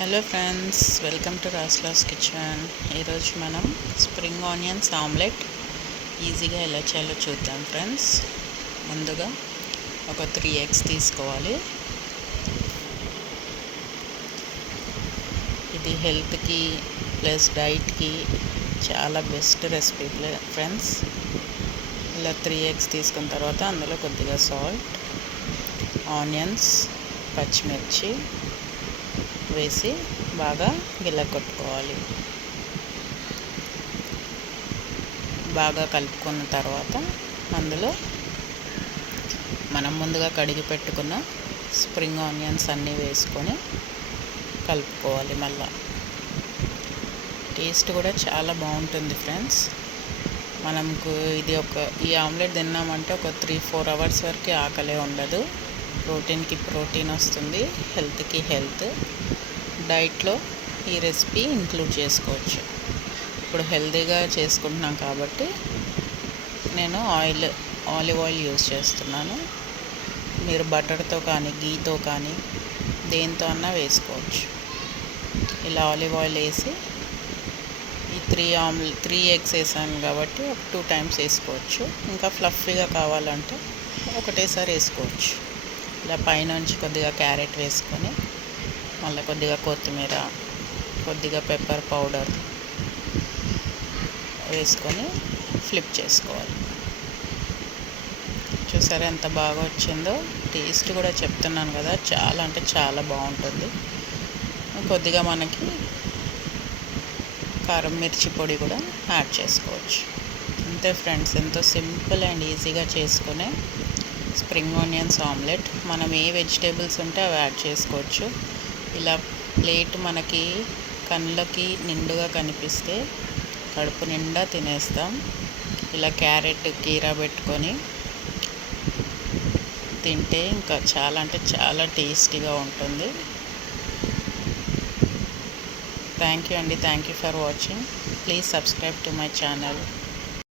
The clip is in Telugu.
హలో ఫ్రెండ్స్, వెల్కమ్ టు రాస్లాస్ కిచెన్. ఈరోజు మనం స్ప్రింగ్ ఆనియన్స్ ఆమ్లెట్ ఈజీగా ఎలా చేయాలో చూద్దాం ఫ్రెండ్స్. ముందుగా ఒక 3 ఎగ్స్ తీసుకోవాలి. ఇది హెల్త్కి ప్లస్ డైట్కి చాలా బెస్ట్ రెసిపీ ఫ్రెండ్స్. ఇలా 3 ఎగ్స్ తీసుకున్న తర్వాత అందులో కొద్దిగా సాల్ట్, ఆనియన్స్, పచ్చిమిర్చి వేసి బాగా గిల్లకొట్టుకోవాలి. బాగా కలుపుకున్న తర్వాత అందులో మనం ముందుగా కడిగి పెట్టుకున్న స్ప్రింగ్ ఆనియన్స్ అన్నీ వేసుకొని కలుపుకోవాలి. మళ్ళా టేస్ట్ కూడా చాలా బాగుంటుంది ఫ్రెండ్స్. మనకు ఈ ఆమ్లెట్ తిన్నామంటే ఒక 3-4 అవర్స్ వరకు ఆకలే ఉండదు. ప్రోటీన్కి ప్రోటీన్ వస్తుంది, హెల్త్కి హెల్త్. డైట్లో ఈ రెసిపీ ఇంక్లూడ్ చేసుకోవచ్చు. ఇప్పుడు హెల్తీగా చేసుకుంటున్నాం కాబట్టి నేను ఆలివ్ ఆయిల్ యూస్ చేస్తున్నాను. మీరు బటర్తో కానీ గీతో కానీ దేంతో అన్నా వేసుకోవచ్చు. ఇలా ఆలివ్ ఆయిల్ వేసి ఈ 3 ఎగ్స్ వేసాను కాబట్టి ఒక 2 టైమ్స్ వేసుకోవచ్చు. ఇంకా ఫ్లఫీగా కావాలంటే ఒకటేసారి వేసుకోవచ్చు. ఇలా పైనుంచి కొద్దిగా క్యారెట్ వేసుకొని మళ్ళీ కొద్దిగా కొత్తిమీర, కొద్దిగా పెప్పర్ పౌడర్ వేసుకొని ఫ్లిప్ చేసుకోవాలి. చూసారా ఎంత బాగా వచ్చిందో. టేస్ట్ కూడా చెప్తున్నాను కదా, చాలా అంటే చాలా బాగుంటుంది. కొద్దిగా మనకి కారం మిర్చి పొడి కూడా యాడ్ చేసుకోవచ్చు. అంతే ఫ్రెండ్స్, ఎంతో సింపుల్ అండ్ ఈజీగా చేసుకునే స్ప్రింగ్ ఆనియన్స్ ఆమ్లెట్. మనం ఏ వెజిటేబుల్స్ ఉంటే అవి యాడ్ చేసుకోవచ్చు. ఇలా ప్లేట్ మనకి కళ్ళకి నిండుగా కనిపిస్తే కడుపు నిండా తినేస్తాం. ఇలా క్యారెట్ కీరా పెట్టుకొని తింటే ఇంకా చాలా అంటే చాలా టేస్టీగా ఉంటుంది. థ్యాంక్ యూ అండి. Thank you for watching. Please subscribe to my channel.